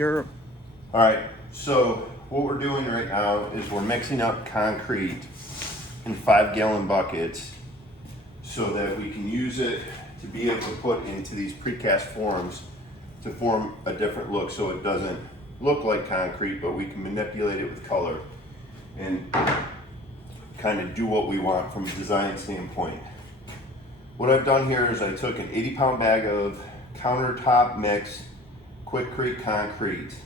You're All right, so what we're doing right now is we're mixing up concrete in 5-gallon buckets so that we can use it to be able to put into these precast forms to form a different look so it doesn't look like concrete, but we can manipulate it with color and kind of do what we want from a design standpoint. What I've done here is I took an 80-pound bag of countertop mix Quikrete concrete.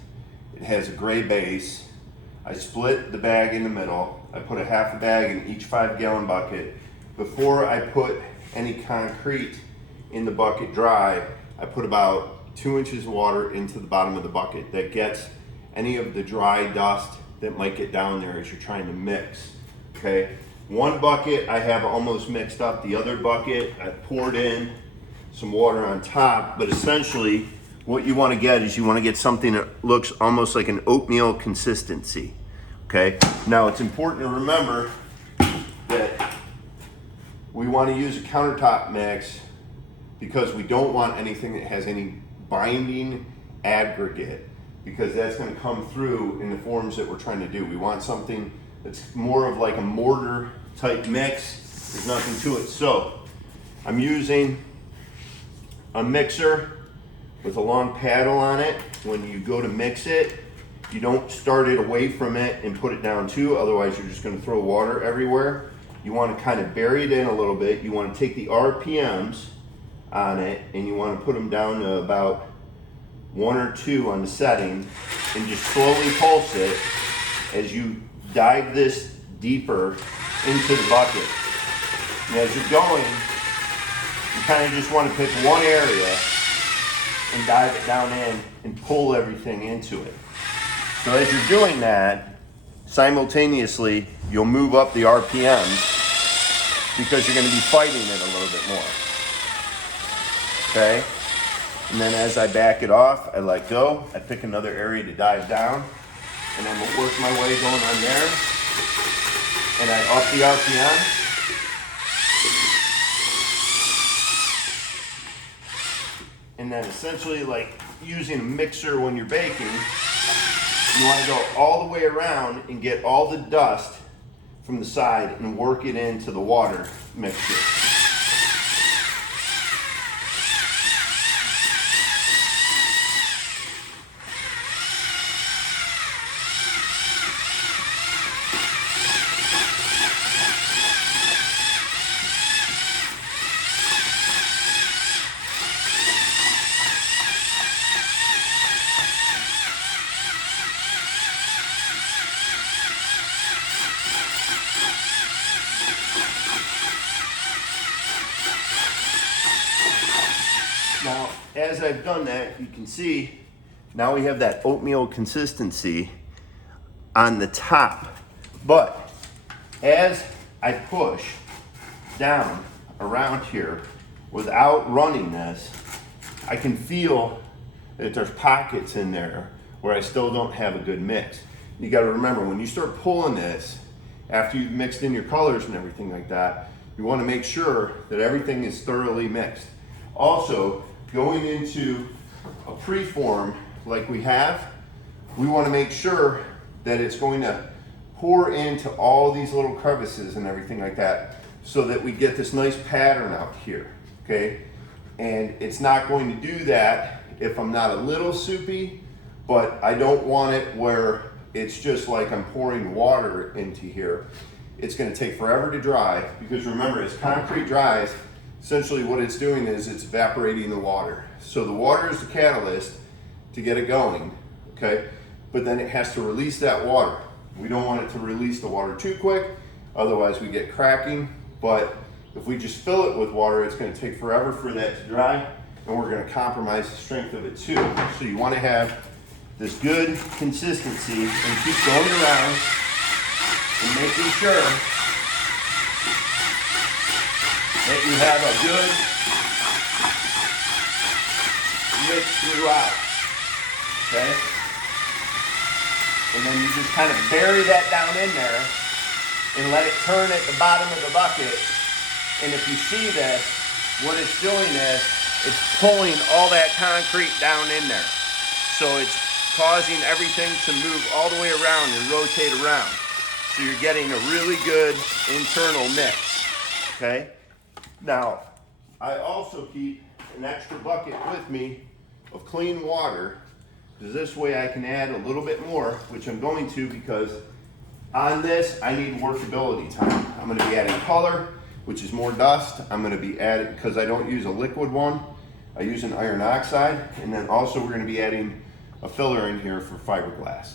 It has a gray base. I split the bag in the middle. I put a half a bag in each 5-gallon bucket. Before I put any concrete in the bucket dry, I put about 2 inches of water into the bottom of the bucket. That gets any of the dry dust that might get down there as you're trying to mix, okay? One bucket I have almost mixed up. The other bucket I poured in some water on top, but essentially what you want to get is you want to get something that looks almost like an oatmeal consistency, okay? Now it's important to remember that we want to use a countertop mix because we don't want anything that has any binding aggregate, because that's going to come through in the forms that we're trying to do. We want something that's more of like a mortar type mix. There's nothing to it. So I'm using a mixer with a long paddle on it. When you go to mix it, you don't start it away from it and put it down too, otherwise you're just going to throw water everywhere. You want to kind of bury it in a little bit. You want to take the RPMs on it and you want to put them down to about 1 or 2 on the setting and just slowly pulse it as you dive this deeper into the bucket. And as you're going, you kind of just want to pick one area and dive it down in and pull everything into it. So as you're doing that, simultaneously, you'll move up the RPMs because you're going to be fighting it a little bit more. Okay? And then as I back it off, I let go. I pick another area to dive down, and I'm gonna work my way going on there. And I up the RPM. And then essentially, like using a mixer when you're baking, you want to go all the way around and get all the dust from the side and work it into the water mixture. Now, as I've done that, you can see now we have that oatmeal consistency on the top. But as I push down around here without running this, I can feel that there's pockets in there where I still don't have a good mix. You got to remember, when you start pulling this, after you've mixed in your colors and everything like that, you want to make sure that everything is thoroughly mixed. Also, going into a preform like we have, we want to make sure that it's going to pour into all these little crevices and everything like that so that we get this nice pattern out here, okay? And it's not going to do that if I'm not a little soupy, but I don't want it where it's just like I'm pouring water into here. It's going to take forever to dry, because remember, as concrete dries, essentially what it's doing is it's evaporating the water. So the water is the catalyst to get it going, okay? But then it has to release that water. We don't want it to release the water too quick, otherwise we get cracking. But if we just fill it with water, it's going to take forever for that to dry, and we're going to compromise the strength of it too. So you want to have this good consistency and keep going around and making sure that you have a good mix throughout, okay? And then you just kind of bury that down in there and let it turn at the bottom of the bucket. And if you see this, what it's doing is it's pulling all that concrete down in there. So it's causing everything to move all the way around and rotate around. So you're getting a really good internal mix, okay? Now, I also keep an extra bucket with me of clean water, because this way I can add a little bit more, which I'm going to, because on this, I need workability time. I'm gonna be adding color, which is more dust. I'm gonna be adding, because I don't use a liquid one, I use an iron oxide, and then also we're gonna be adding a filler in here for fiberglass.